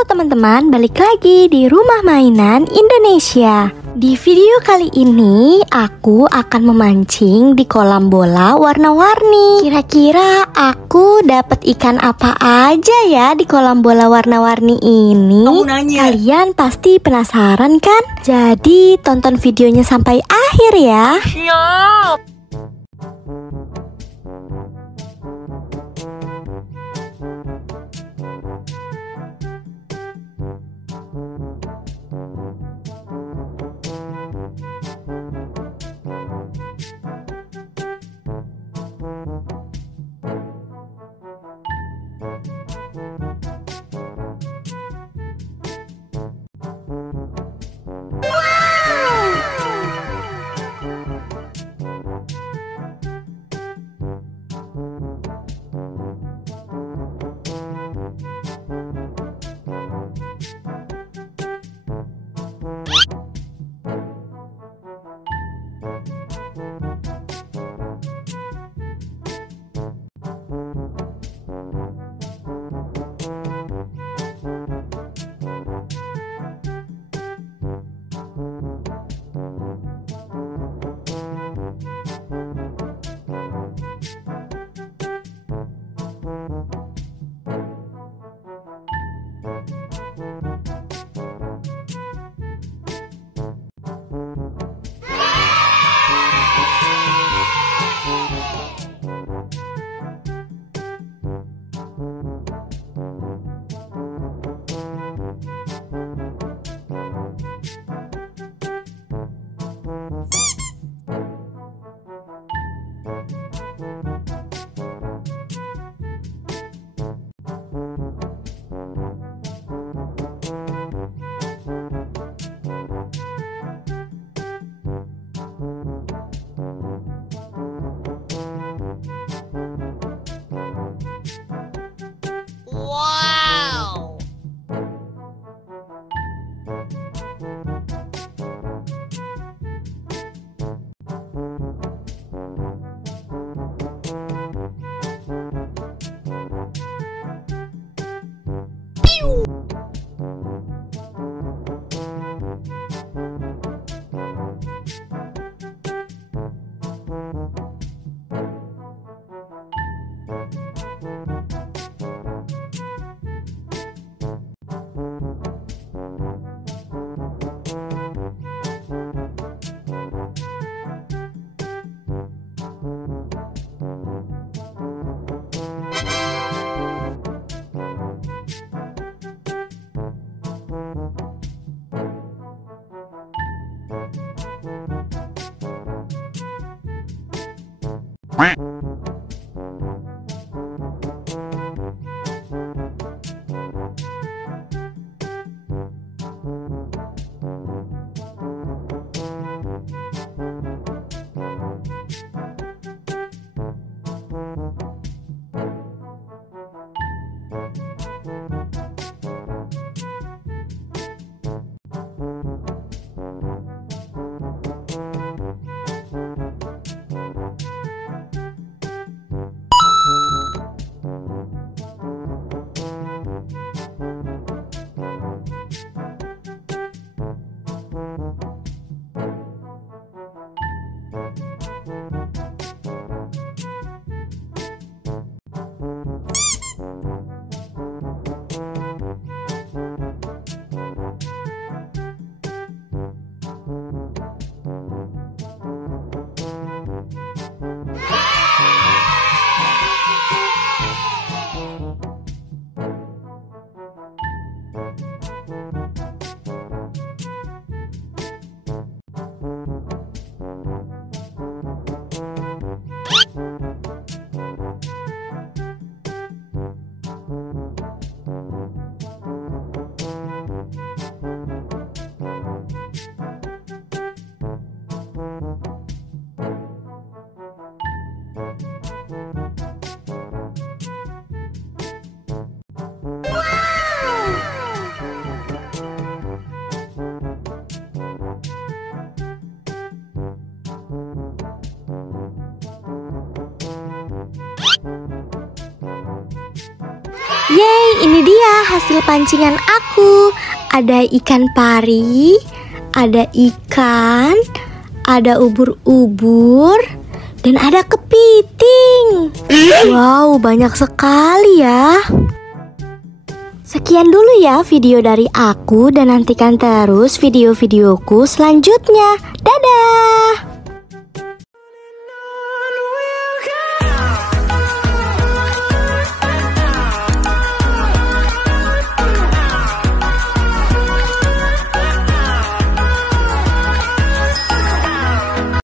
Halo teman-teman, balik lagi di Rumah Mainan Indonesia. Di video kali ini aku akan memancing di kolam bola warna-warni. Kira-kira aku dapat ikan apa aja ya di kolam bola warna-warni ini? Kalian pasti penasaran kan? Jadi tonton videonya sampai akhir ya. Siap. Wow. Ini dia hasil pancingan aku. Ada ikan pari, ada ikan, ada ubur-ubur, dan ada kepiting. Wow, banyak sekali ya. Sekian dulu ya video dari aku, dan nantikan terus video-videoku selanjutnya. Dadah!